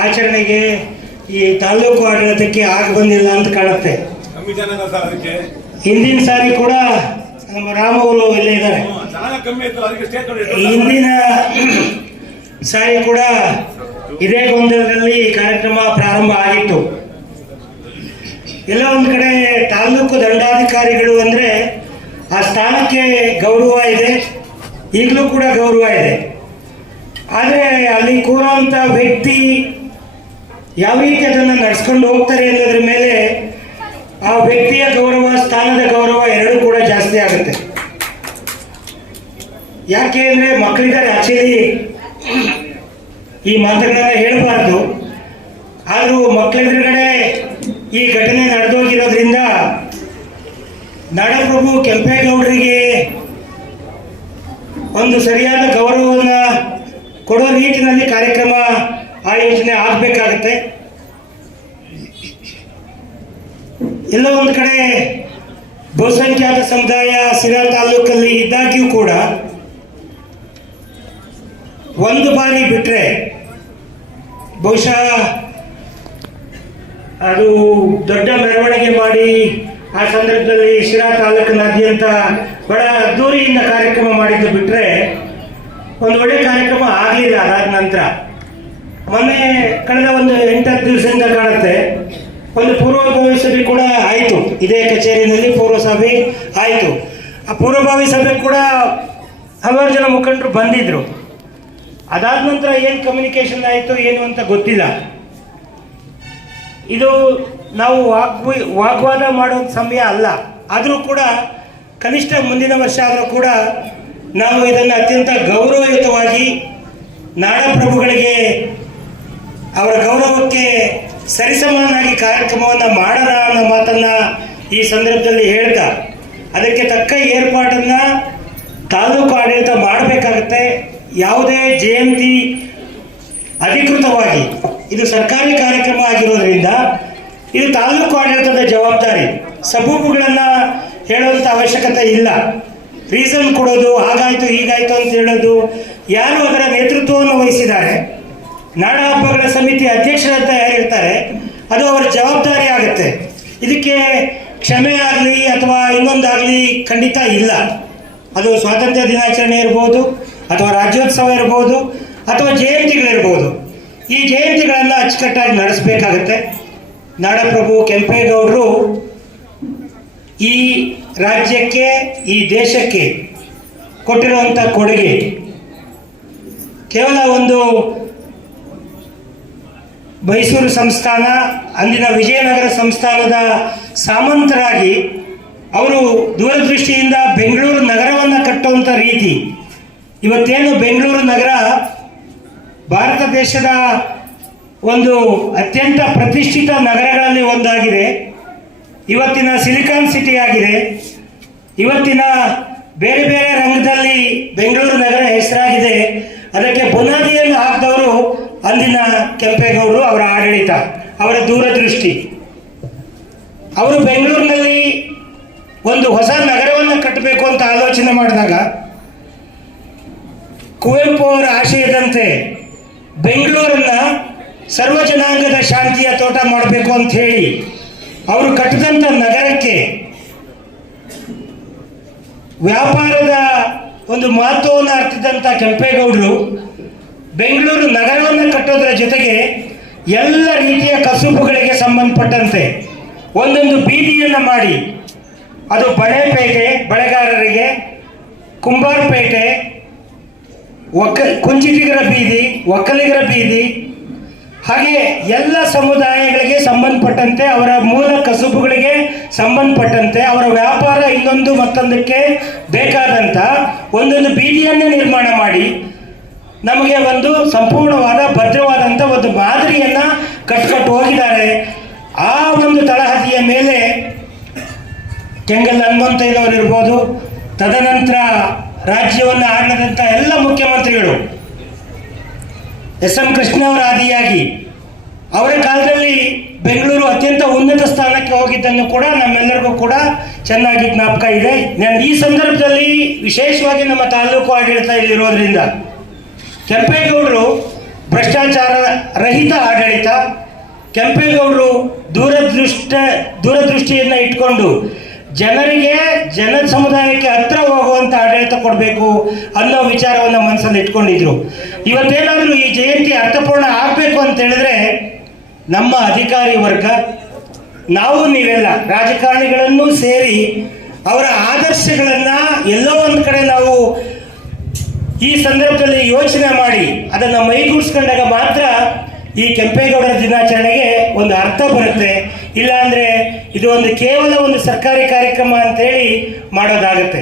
ಆಚರಣೆಗೆ ಈ ತಾಲೂಕು ಆಡಳಿತಕ್ಕೆ ಆಗ ಬಂದಿಲ್ಲ ಅಂತ ಕಾಣುತ್ತೆ. ಹಿಂದಿನ ಸಾರಿ ಕೂಡ ನಮ್ಮ ರಾಮವರು ಇಲ್ಲೇ ಇದ್ದಾರೆ. ಹಿಂದಿನ ಸಾರಿ ಕೂಡ ಇದೇ ಗೊಂದಲದಲ್ಲಿ ಈ ಕಾರ್ಯಕ್ರಮ ಪ್ರಾರಂಭ ಆಗಿತ್ತು. ಎಲ್ಲ ಒಂದು ಕಡೆ ತಾಲೂಕು ದಂಡಾಧಿಕಾರಿಗಳು ಅಂದ್ರೆ ಆ ಸ್ಥಾನಕ್ಕೆ ಗೌರವ ಇದೆ ಈಗಲೂ ಕೂಡ ಗೌರವ ಇದೆ. ಆದರೆ ಅಲ್ಲಿ ಕೂರುವಂಥ ವ್ಯಕ್ತಿ ಯಾವ ರೀತಿ ಅದನ್ನು ನಡ್ಸ್ಕೊಂಡು ಹೋಗ್ತಾರೆ ಅನ್ನೋದ್ರ ಮೇಲೆ ಆ ವ್ಯಕ್ತಿಯ ಗೌರವ, ಸ್ಥಾನದ ಗೌರವ ಎರಡೂ ಕೂಡ ಜಾಸ್ತಿ ಆಗುತ್ತೆ. ಯಾಕೆ ಅಂದರೆ ಮಕ್ಕಳಿದ್ದಾರೆ ಆಕ್ಚುಲಿ. ಈ ಮಾತುಗಳನ್ನ ಹೇಳಬಾರ್ದು. ಆದರೂ ಮಕ್ಕಳೆದುರುಗಡೆ ಈ ಘಟನೆ ನಡೆದೋಗಿರೋದ್ರಿಂದ ನಾಡಪ್ರಭು ಕೆಂಪೇಗೌಡರಿಗೆ ಒಂದು ಸರಿಯಾದ ಗೌರವವನ್ನು ಕೊಡೋ ನಿಟ್ಟಿನಲ್ಲಿ ಕಾರ್ಯಕ್ರಮ ಆಯೋಜನೆ ಆಗಬೇಕಾಗತ್ತೆ. ಎಲ್ಲ ಒಂದು ಕಡೆ ಬಹುಸಂಖ್ಯಾತ ಸಮುದಾಯ ಸಿರಾ ತಾಲೂಕಲ್ಲಿ ಇದ್ದಾಗ್ಯೂ ಕೂಡ ಒಂದು ಬಾರಿ ಬಿಟ್ಟರೆ ಬಹುಶಃ ಅದು ದೊಡ್ಡ ಮೆರವಣಿಗೆ ಮಾಡಿ ಆ ಸಂದರ್ಭದಲ್ಲಿ ಶಿರಾ ತಾಲೂಕಿನಾದ್ಯಂತ ಬಹಳ ಅದ್ದೂರಿಯಿಂದ ಕಾರ್ಯಕ್ರಮ ಮಾಡಿದ್ದು ಬಿಟ್ಟರೆ ಒಂದು ಒಳ್ಳೆ ಕಾರ್ಯಕ್ರಮ ಆಗಲಿಲ್ಲ ಅದಾದ ನಂತರ. ಮೊನ್ನೆ ಕಳೆದ ಒಂದು ಎಂಟತ್ತು ದಿವಸದಿಂದ ಕಾಣುತ್ತೆ. ಒಂದು ಪೂರ್ವಭಾವಿ ಸಭೆ ಕೂಡ ಆಯಿತು. ಇದೇ ಕಚೇರಿಯಲ್ಲಿ ಪೂರ್ವ ಸಭೆ ಆಯಿತು. ಆ ಪೂರ್ವಭಾವಿ ಸಭೆ ಕೂಡ ಹಲವಾರು ಜನ ಮುಖಂಡರು ಬಂದಿದ್ದರು ಅದಾದ ನಂತರ ಏನು ಕಮ್ಯುನಿಕೇಶನ್ ಆಯಿತು, ಏನು ಅಂತ ಗೊತ್ತಿಲ್ಲ. ಇದು ನಾವು ವಾಗ್ವಿ, ವಾಗ್ವಾದ ಮಾಡೋ ಸಮಯ ಅಲ್ಲ. ಆದರೂ ಕೂಡ ಕನಿಷ್ಠ ಮುಂದಿನ ವರ್ಷ ಆದರೂ ಕೂಡ ನಾವು ಇದನ್ನು ಅತ್ಯಂತ ಗೌರವಯುತವಾಗಿ ನಾಡಪ್ರಭುಗಳಿಗೆ ಅವರ ಗೌರವಕ್ಕೆ ಸರಿಸಮಾನಾಗಿ ಕಾರ್ಯಕ್ರಮವನ್ನು ಮಾಡೋಣ ಅನ್ನೋ ಮಾತನ್ನು ಈ ಸಂದರ್ಭದಲ್ಲಿ ಹೇಳ್ತಾ, ಅದಕ್ಕೆ ತಕ್ಕ ಏರ್ಪಾಟನ್ನು ತಾಲೂಕು ಆಡಳಿತ ಮಾಡಬೇಕಾಗತ್ತೆ. ಯಾವುದೇ ಜಯಂತಿ ಅಧಿಕೃತವಾಗಿ ಇದು ಸರ್ಕಾರಿ ಕಾರ್ಯಕ್ರಮ ಆಗಿರೋದ್ರಿಂದ ಇದು ತಾಲೂಕು ಆಡಳಿತದ ಜವಾಬ್ದಾರಿ. ಸಬೂಬುಗಳನ್ನು ಹೇಳುವಂಥ ಅವಶ್ಯಕತೆ ಇಲ್ಲ. ರೀಸನ್ ಕೊಡೋದು, ಹಾಗಾಯಿತು, ಹೀಗಾಯಿತು ಅಂತ ಹೇಳೋದು, ಯಾರು ಅದರ ನೇತೃತ್ವವನ್ನು ವಹಿಸಿದ್ದಾರೆ? ನಾಡ ಹಬ್ಬಗಳ ಸಮಿತಿ ಅಧ್ಯಕ್ಷರಂತ ಯಾರಿರ್ತಾರೆ ಅದು ಅವರ ಜವಾಬ್ದಾರಿ ಆಗುತ್ತೆ. ಇದಕ್ಕೆ ಕ್ಷಮೆ ಆಗಲಿ ಅಥವಾ ಇನ್ನೊಂದಾಗಲಿ ಖಂಡಿತ ಇಲ್ಲ. ಅದು ಸ್ವಾತಂತ್ರ್ಯ ದಿನಾಚರಣೆ ಇರ್ಬೋದು, ಅಥವಾ ರಾಜ್ಯೋತ್ಸವ ಇರ್ಬೋದು, ಅಥವಾ ಜಯಂತಿಗಳಿರ್ಬೋದು. ಈ ಜಯಂತಿಗಳನ್ನು ಅಚ್ಚುಕಟ್ಟಾಗಿ ನಡೆಸಬೇಕಾಗತ್ತೆ. ನಾಡಪ್ರಭು ಕೆಂಪೇಗೌಡರು ಈ ರಾಜ್ಯಕ್ಕೆ, ಈ ದೇಶಕ್ಕೆ ಕೊಟ್ಟಿರುವಂಥ ಕೊಡುಗೆ ಕೇವಲ ಒಂದು ಮೈಸೂರು ಸಂಸ್ಥಾನ, ಅಂದಿನ ವಿಜಯನಗರ ಸಂಸ್ಥಾನದ ಸಾಮಂತರಾಗಿ ಅವರು ದೂರದೃಷ್ಟಿಯಿಂದ ಬೆಂಗಳೂರು ನಗರವನ್ನು ಕಟ್ಟುವಂಥ ರೀತಿ. ಇವತ್ತೇನು ಬೆಂಗಳೂರು ನಗರ ಭಾರತ ದೇಶದ ಒಂದು ಅತ್ಯಂತ ಪ್ರತಿಷ್ಠಿತ ನಗರಗಳಲ್ಲಿ ಒಂದಾಗಿದೆ. ಇವತ್ತಿನ ಸಿಲಿಕಾನ್ ಸಿಟಿ ಆಗಿದೆ. ಇವತ್ತಿನ ಬೇರೆ ಬೇರೆ ರಂಗದಲ್ಲಿ ಬೆಂಗಳೂರು ನಗರ ಹೆಸರಾಗಿದೆ. ಅದಕ್ಕೆ ಬುನಾದಿಯನ್ನು ಹಾಕಿದವರು ಅಂದಿನ ಕೆಂಪೇಗೌಡರು, ಅವರ ಆಡಳಿತ, ಅವರ ದೂರದೃಷ್ಟಿ. ಅವರು ಬೆಂಗಳೂರಿನಲ್ಲಿ ಒಂದು ಹೊಸ ನಗರವನ್ನು ಕಟ್ಟಬೇಕು ಅಂತ ಆಲೋಚನೆ ಮಾಡಿದಾಗ, ಕುವೆಂಪು ಅವರ ಆಶಯದಂತೆ ಬೆಂಗಳೂರನ್ನ ಸರ್ವ ಜನಾಂಗದ ಶಾಂತಿಯ ತೋಟ ಮಾಡಬೇಕು ಅಂತ ಹೇಳಿ ಅವರು ಕಟ್ಟಿದಂಥ ನಗರಕ್ಕೆ ವ್ಯಾಪಾರದ ಒಂದು ಮಹತ್ವವನ್ನು ಅರ್ಥಿದಂಥ ಕೆಂಪೇಗೌಡರು ಬೆಂಗಳೂರು ನಗರವನ್ನು ಕಟ್ಟೋದರ ಜೊತೆಗೆ ಎಲ್ಲ ರೀತಿಯ ಕಸುಬುಗಳಿಗೆ ಸಂಬಂಧಪಟ್ಟಂತೆ ಒಂದೊಂದು ಬೀದಿಯನ್ನು ಮಾಡಿ. ಅದು ಬಳೆಪೇಟೆ, ಬಳೆಗಾರರಿಗೆ, ಕುಂಬಾರಪೇಟೆ, ಒಕ್ಕ ಕುಂಚಿಟಿಗರ ಬೀದಿ, ಒಕ್ಕಲಿಗರ ಬೀದಿ ಹಾಗೆ ಎಲ್ಲ ಸಮುದಾಯಗಳಿಗೆ ಸಂಬಂಧಪಟ್ಟಂತೆ, ಅವರ ಮೂಲ ಕಸುಬುಗಳಿಗೆ ಸಂಬಂಧಪಟ್ಟಂತೆ, ಅವರ ವ್ಯಾಪಾರ ಇನ್ನೊಂದು ಮತ್ತೊಂದಕ್ಕೆ ಬೇಕಾದಂಥ ಒಂದೊಂದು ಬೀದಿಯನ್ನೇ ನಿರ್ಮಾಣ ಮಾಡಿ, ನಮಗೆ ಒಂದು ಸಂಪೂರ್ಣವಾದ ಭದ್ರವಾದಂಥ ಒಂದು ಮಾದರಿಯನ್ನು ಕಟ್ಕೊಟ್ಟು ಹೋಗಿದ್ದಾರೆ. ಆ ಒಂದು ತಳಹದಿಯ ಮೇಲೆ ಕೆಂಗಲ್ ಹನುಮಂತಯ್ಯನವರು ಇರ್ಬೋದು, ತದನಂತರ ರಾಜ್ಯವನ್ನು ಆಳಿದಂಥ ಎಲ್ಲ ಮುಖ್ಯಮಂತ್ರಿಗಳು, ಎಸ್ ಎಂ ಕೃಷ್ಣ ಅವರ ಆದಿಯಾಗಿ ಅವರ ಕಾಲದಲ್ಲಿ ಬೆಂಗಳೂರು ಅತ್ಯಂತ ಉನ್ನತ ಸ್ಥಾನಕ್ಕೆ ಹೋಗಿದ್ದನ್ನು ಕೂಡ ನಮ್ಮೆಲ್ಲರಿಗೂ ಕೂಡ ಚೆನ್ನಾಗಿ ಜ್ಞಾಪಕ ಇದೆ. ನಾನು ಈ ಸಂದರ್ಭದಲ್ಲಿ ವಿಶೇಷವಾಗಿ ನಮ್ಮ ತಾಲೂಕು ಆಡಳಿತ ಇಲ್ಲಿರೋದ್ರಿಂದ ಕೆಂಪೇಗೌಡರು ಭ್ರಷ್ಟಾಚಾರ ರಹಿತ ಆಡಳಿತ, ಕೆಂಪೇಗೌಡರು ದೂರದೃಷ್ಟ ದೂರದೃಷ್ಟಿಯನ್ನು ಇಟ್ಕೊಂಡು ಜನರಿಗೆ ಜನ ಸಮುದಾಯಕ್ಕೆ ಹತ್ರ ಹೋಗುವಂಥ ಆಡಳಿತ ಕೊಡಬೇಕು ಅನ್ನೋ ವಿಚಾರವನ್ನು ಮನಸ್ಸಲ್ಲಿ ಇಟ್ಕೊಂಡಿದ್ರು. ಇವತ್ತೇನಾದರೂ ಈ ಜಯಂತಿ ಅರ್ಥಪೂರ್ಣ ಆಗಬೇಕು ಅಂತ ಹೇಳಿದ್ರೆ ನಮ್ಮ ಅಧಿಕಾರಿ ವರ್ಗ, ನಾವು ನೀವೆಲ್ಲ ರಾಜಕಾರಣಿಗಳನ್ನು ಸೇರಿ ಅವರ ಆದರ್ಶಗಳನ್ನ ಎಲ್ಲೋ ಒಂದು ಕಡೆ ನಾವು ಈ ಸಂದರ್ಭದಲ್ಲಿ ಯೋಚನೆ ಮಾಡಿ ಅದನ್ನ ಮೈಗೂಡಿಸ್ಕೊಂಡಾಗ ಮಾತ್ರ ಈ ಕೆಂಪೇಗೌಡರ ದಿನಾಚರಣೆಗೆ ಒಂದು ಅರ್ಥ ಬರುತ್ತೆ. ಇಲ್ಲಾಂದ್ರೆ ಇದು ಒಂದು ಕೇವಲ ಒಂದು ಸರ್ಕಾರಿ ಕಾರ್ಯಕ್ರಮ ಅಂತೇಳಿ ಮಾಡೋದಾಗತ್ತೆ.